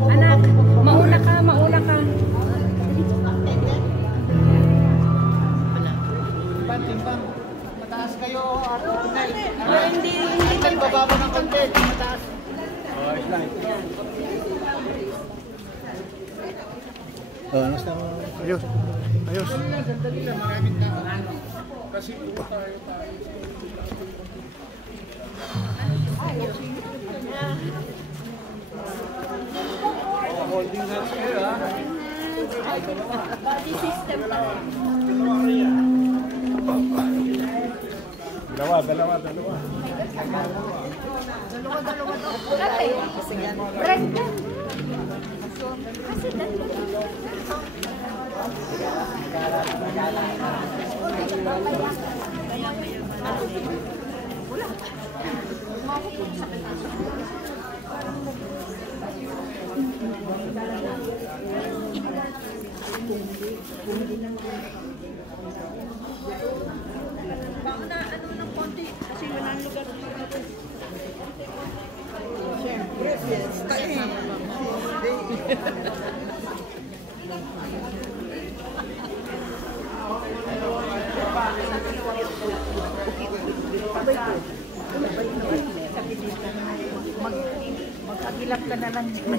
Anak, mauna ka, mauna ka. Timbang, mataas kayo. Hindi. Nagbababa ng konti, mataas. Ayos. Ayos. Sandali lang, maraming tao. Kasi po tayo. Holding hands kayo, ha? Body system pa. Dalawa. Dalawa. Kasi na ano ng konti kasi wala nang lugar. Siyempre, fiesta eh. Magkagilap ka na lang dito.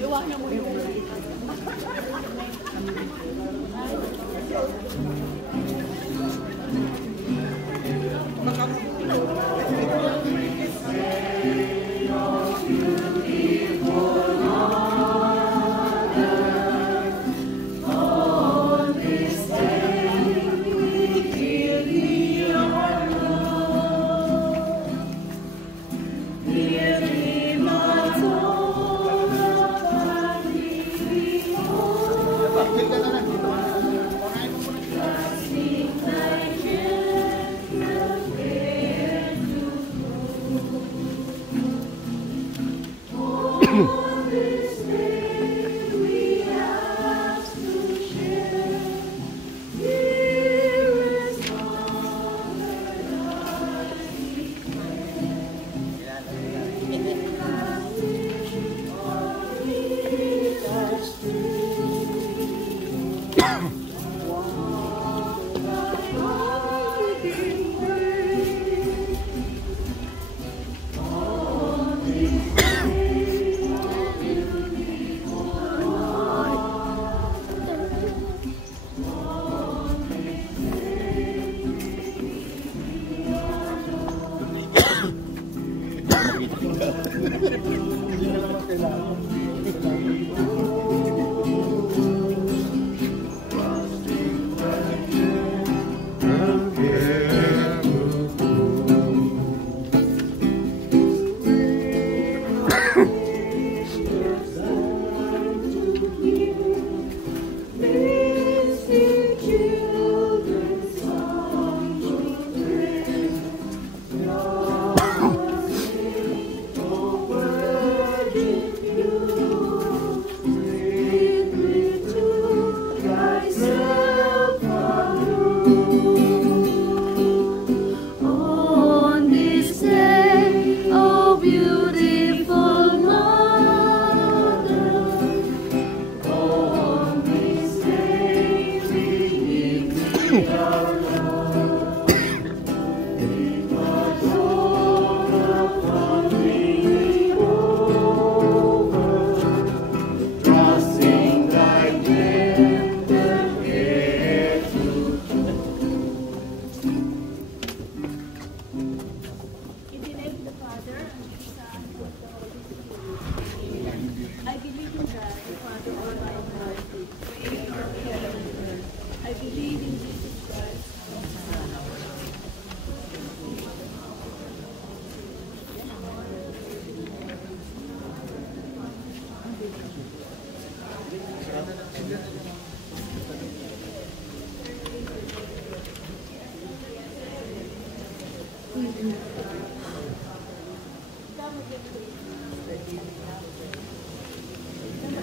Iwanan mo yung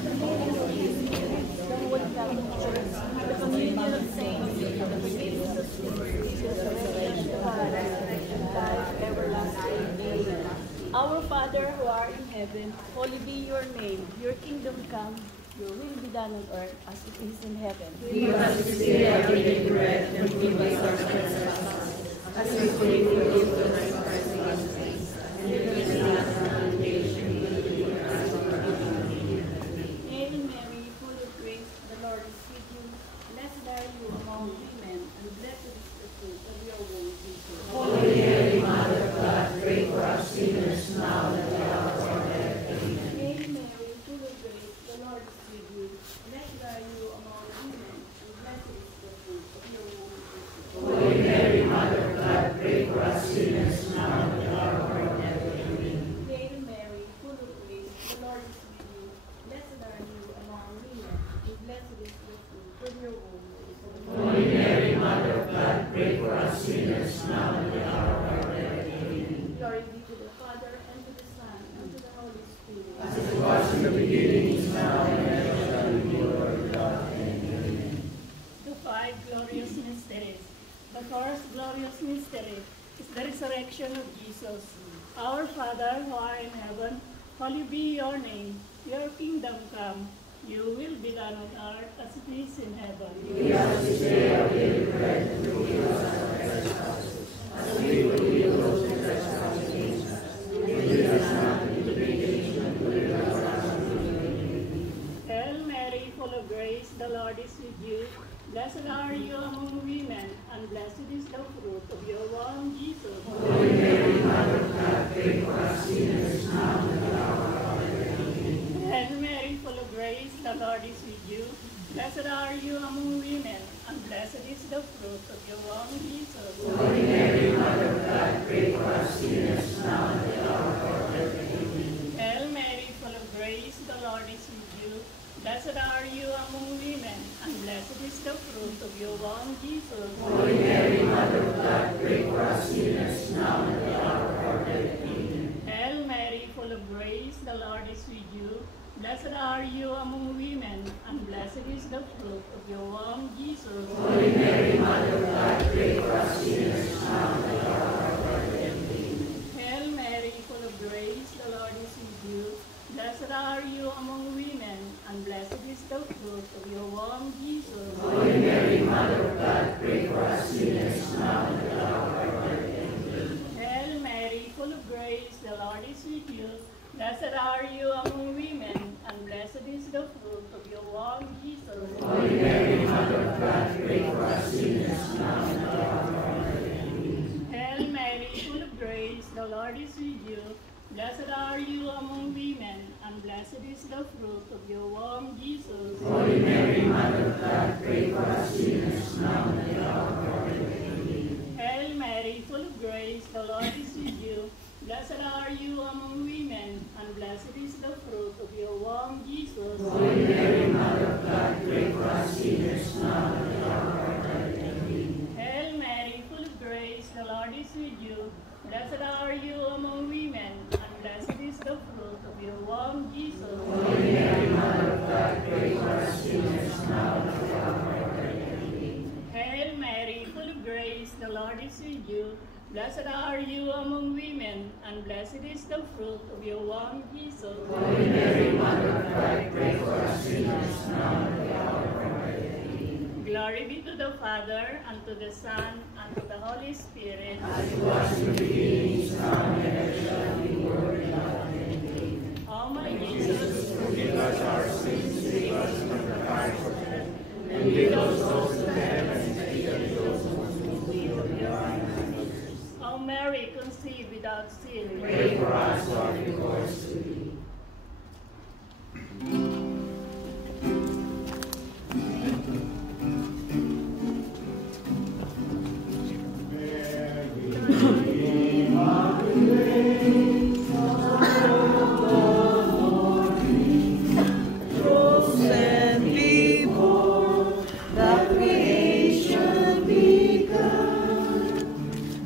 the Holy Catholic Church, the communion of saints, the forgiveness of sins, the resurrection of the body, and life everlasting. Amen. Our Father who art in heaven, holy be your name. Your kingdom come, your will be done on earth as it is in heaven. Give us this day our daily bread, and forgive us our trespasses, as we forgive those who trespass against us. And lead us not into temptation, but deliver us from evil. Hail Mary, full of grace, the Lord is with you. Blessed are you among women, and blessed is the fruit of your womb, Jesus. Holy Mary, Mother of God, pray for us sinners now and at the hour of our death. Amen. Hail Mary, full of grace, the Lord is with you. Blessed are you among women, and blessed is the fruit of your womb, Jesus. Holy Mary, Mother of God, pray for us sinners now and at the hour of our death. Amen. Hail Mary, full of grace, the Lord is with you. Blessed are you among women, and blessed is the fruit of your womb, Jesus. Holy Mary, Mother of God, pray for us sinners now and at the hour of our death. Amen. Glory be to the Father, and to the Son, and to the Holy Spirit. As it was in the beginning, is now, and ever shall be, world without end. Amen. The five glorious mysteries. The first glorious mystery is the resurrection of Jesus. Our Father who art in heaven, hallowed be your name. Your kingdom come. Your will be done on earth as it is in heaven. Give us this day our daily bread, and forgive us our trespasses, as we forgive those who trespass against us. And lead us not into temptation, but deliver us from evil. Hail Mary, full of grace, the Lord is with you. Blessed are you among women, and blessed is the fruit of your womb, Jesus. Holy Mary, Mother of God, pray for us sinners now and at the hour of our death. Amen. Hail Mary, full of grace, the Lord is with you. Blessed are you among women, and blessed is the fruit of your womb, Jesus. Holy Mary, Mother of God, pray for us sinners now and at the hour of our death. Amen. Hail Mary, full of grace, the Lord is with you. Blessed are you among women, and blessed is the fruit of your womb, Jesus. Holy Mary, Mother of God, pray for us sinners now and at the hour of our death. Amen. Hail Mary, full of grace, the Lord is with you. Blessed are you among women, and blessed is the fruit of your womb, Jesus. Holy Mary, Mother of God, pray for us sinners now and at the hour of our death. Amen. Hail Mary, full of grace, the Lord is with you. Blessed are you among women, and blessed is the fruit of your womb, Jesus. Holy Mary, Mother of God, pray for us sinners now and at the hour of our death. Amen. Hail Mary, full of grace, the Lord is with you. Blessed are you among women, and blessed is the fruit of your womb, Jesus. Holy Mary, Mother of God, pray for us sinners now and at the hour of our death. Amen. Hail Mary, full of grace, the Lord is with you. Blessed are you among women, and blessed is the fruit of your womb, Jesus. Holy Mary, Mother of God, pray for us sinners now and at the hour of our death. Amen. Hail Mary, full of grace, the Lord is with you. Blessed are you among women, and blessed is the fruit of your womb, Jesus. Holy Mary, Mother of God, pray for us sinners now and at the hour of our death. Amen. Hail Mary, full of grace, the Lord is with you. Blessed are you among women, and blessed is the fruit of your womb, Jesus. Holy Mary, Mother of God, pray for us sinners now and at the hour of our death. Amen. Hail Mary, full of grace, the Lord is with you. Blessed are you among women, and blessed is the fruit of your womb, Jesus. Holy Mary, Mother of God, pray for us sinners now and at the hour of our death. Amen. Glory be to the Father, and to the Son, and to the Holy Spirit. As it was in the beginning, is now, and ever shall be, world without end. Amen. O my Jesus, Forgive us our sins, save us from the fires of hell, and lead us souls to heaven, especially those who most need of your mercy. O Mary, conceived without sin, Pray for us, Lord, recourse to thee.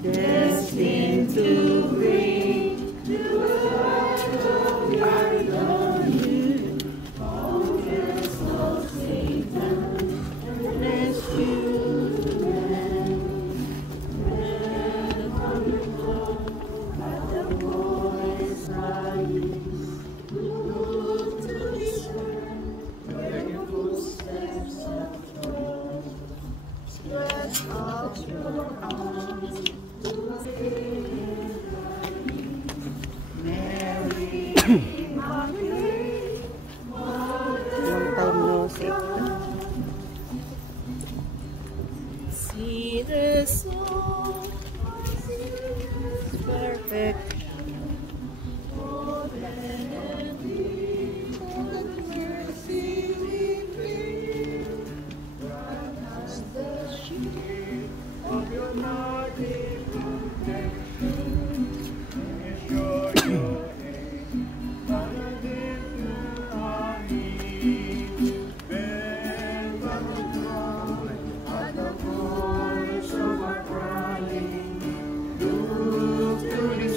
Destined to bring the word of your love. Long time no see. See the soul. Perfect. Look to the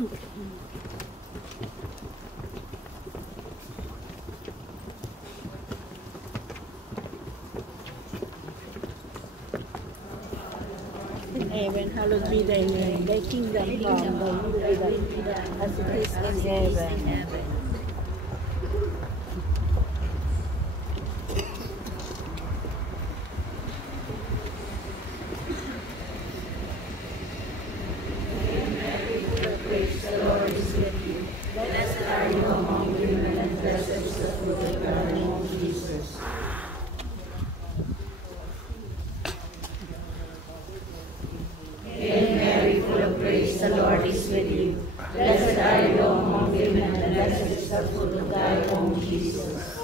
In heaven, hallowed be thy name. Thy kingdom come, thy will be done, as it is in heaven. Hail Mary, full of grace, the Lord is with you. Blessed are you among women, and blessed is the fruit of thy womb, Jesus.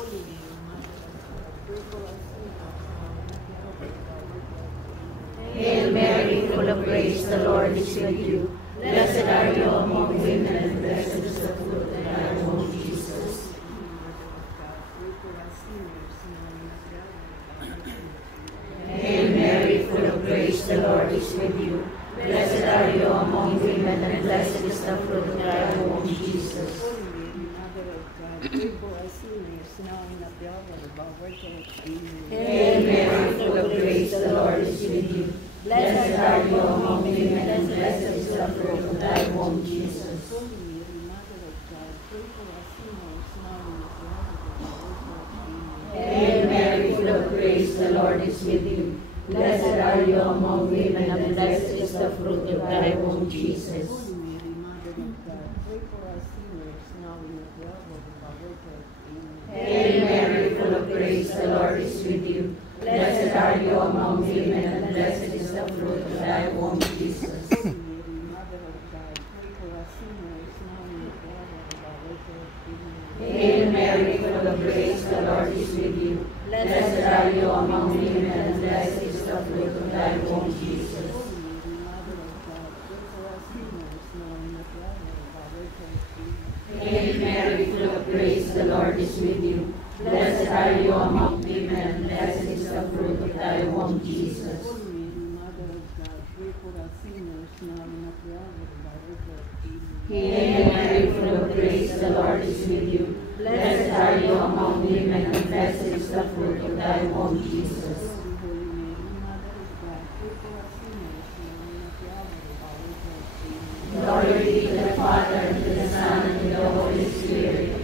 Hail Mary, full of grace, the Lord is with you. Blessed are you among women, and blessed is the fruit of thy womb, Jesus. Hail Mary, full of grace, the Lord is with you. Blessed are you among women, and blessed is the fruit of thy womb, Jesus. Hail Mary, full of grace, the Lord is with you. Blessed are you among women, and blessed is the fruit of thy womb, Jesus. Hail Mary, full of grace, the Lord is with you. Blessed are you among women, and blessed is the fruit of thy womb, Jesus. Hail Mary, full of grace, the Lord is with you. Blessed are you among women, and blessed is the fruit of thy womb, Jesus. Hail Mary, full of grace, the Lord is with you. Blessed are you among women, and blessed is the fruit of thy womb, Jesus. Hail Mary, full of grace, the Lord is with you. Blessed are you among women, and blessed is the fruit of thy womb, Jesus. Glory be to the Father, and to the Son, and to the Holy Spirit.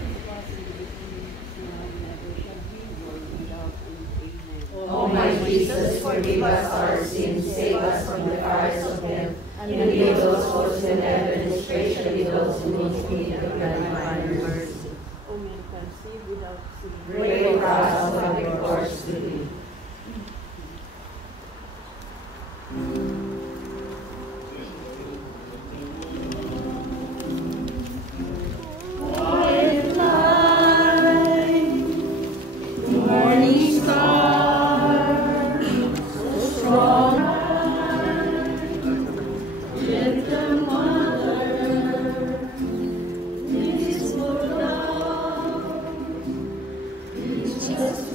O my Jesus, forgive us our sins, save us from the fires of hell, and lead those souls to heaven, especially those who most need of thy divine mercy. O men conceived without sin, Pray for us who have recourse to thee. Jesus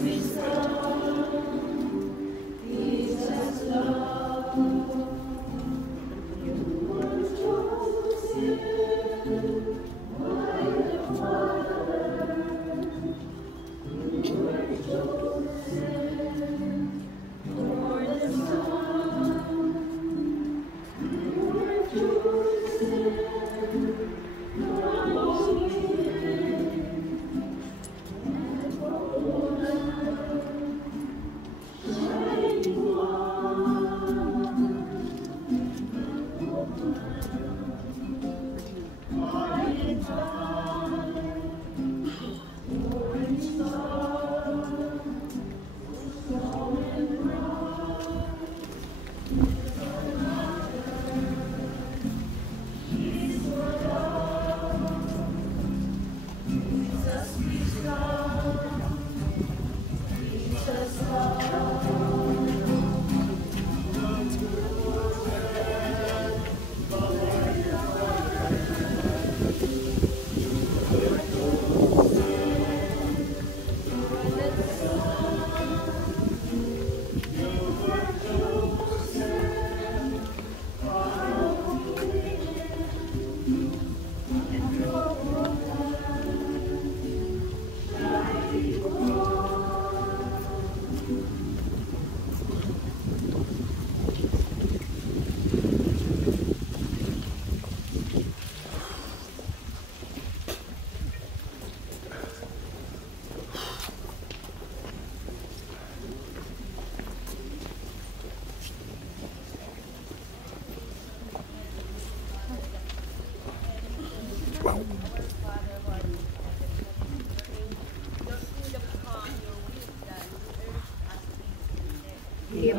Give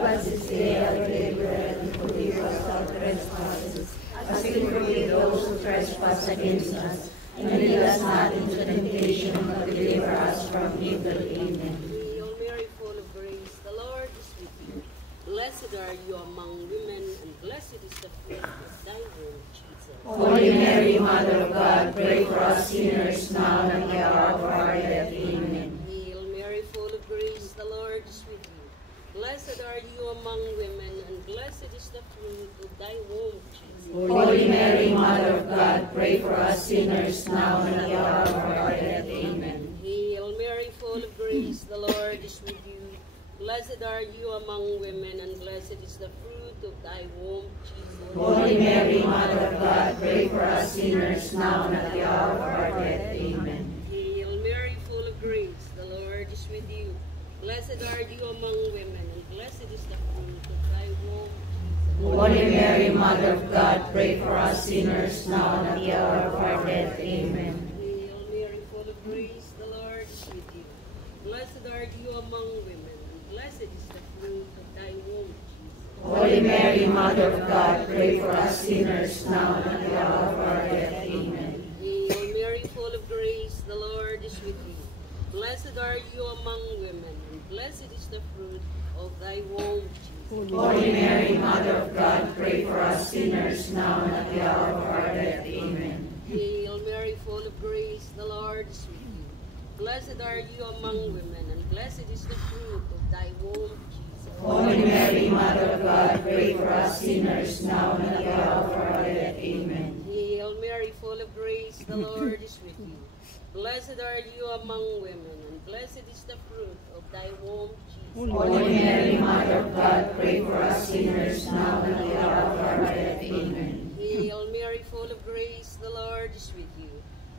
us this day our daily bread, and forgive us our trespasses, as we forgive those who trespass against us. And lead us not into temptation, but deliver us from evil. Amen. Hail Mary, full of grace, the Lord is with you. Blessed are you among women, and blessed is the fruit of thy womb, Jesus. Holy Mary, Mother of God, pray for us sinners now and at the hour of our death. Amen. Hail Mary, full of grace, the Lord is with you. Blessed are you among women, and blessed is the fruit of thy womb, Jesus. Holy Mary, Mother of God, pray for us sinners now and at the hour of our death. Amen. Hail Mary, full of grace, the Lord is with you. Blessed are you among women, and blessed is the fruit of thy womb, Jesus. Holy Mary, Mother of God, pray for us sinners now and at the hour of our death. Amen. Hail Mary, full of grace, the Lord is with you. Blessed are you among women, and blessed is the fruit of thy womb, Jesus. Holy Mary, Mother of God, pray for us sinners now and at the hour of our death. Amen. Hail Mary, full of grace, the Lord is with you. Blessed are you among women, and blessed is the fruit of thy womb, Jesus. Holy Mary, Mother of God, pray for us sinners now and at the hour of our death. Amen. Hail Mary, full of grace, the Lord is with you. Blessed are you among women, and blessed is the fruit of thy womb, Jesus. Holy Mary, Mother of God, pray for us sinners now and at the hour of our death. Amen. Hail Mary, full of grace, the Lord is with you. Blessed are you among women, and blessed is the fruit of thy womb, Jesus. Holy Mary, Mother of God, pray for us sinners now and at the hour of our death. Amen. Hail Mary, full of grace, the Lord is with you. Blessed are you among women, and blessed is the fruit of thy womb, Jesus. Holy Mary, Mother of God, pray for us sinners now and at the hour of our death. Amen. Hail Mary, full of grace, the Lord is with you.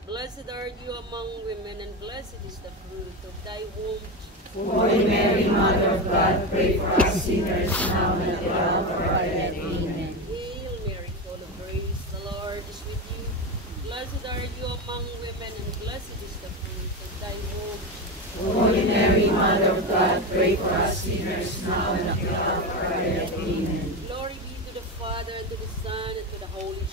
Blessed are you among women, and blessed is the fruit of thy womb, Jesus. Holy Mary, Mother of God, pray for us sinners now and at the hour of our death. Amen. Hail Mary, full of grace, the Lord is with you. Blessed are you among women, and blessed is the fruit of thy womb, Jesus. Holy Mary, Mother of God, pray for us sinners now and at the hour of our death. Amen. Glory be to the Father, and to the Son, and to the Holy Spirit.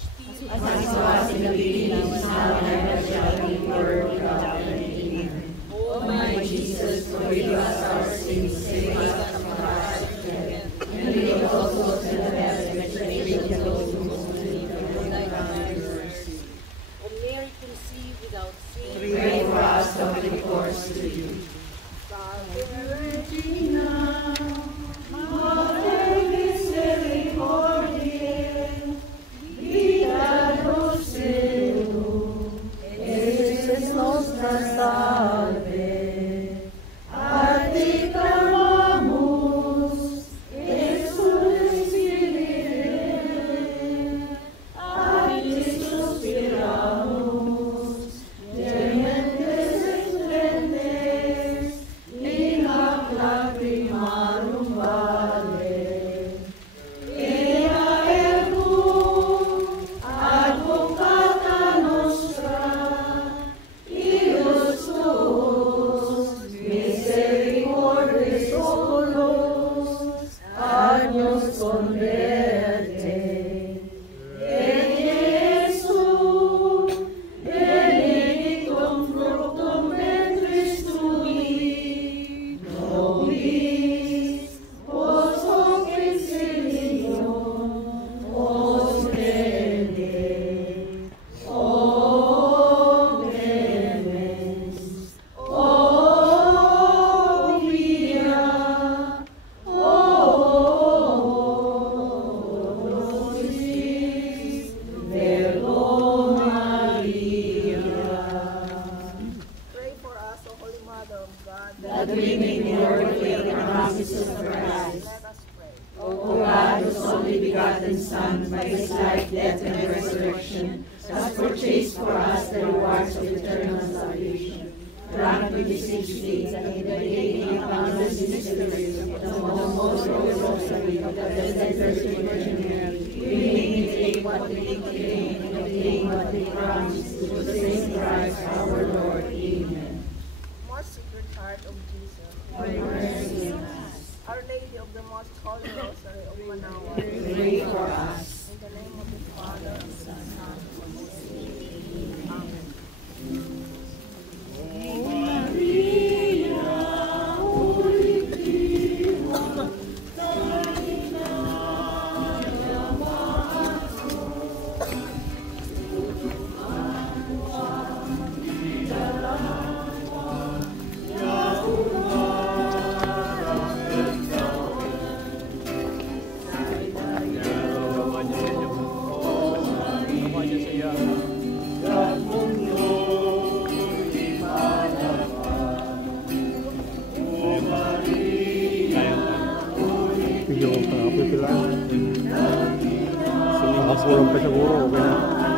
As it was in the beginning, is now, and ever shall be, world without end. Amen. O My Jesus, forgive us our sins, save us from the wrath of death, and lead all souls to heaven, especially those who most need of thy mercy. O Mary, conceived without sin, Pray for us who have recourse to you. that we may be worthy of the promises of Christ. Let us pray. O God, whose only begotten Son, by his life, death, and resurrection, has purchased for us the rewards of eternal salvation. Grant, we beseech thee, that in the beginning of our mysteries of the most holy rosary of the Blessed Virgin Mary, we may imitate what they contain and obtain what they promise, through the Kulang pa siguro, okay na.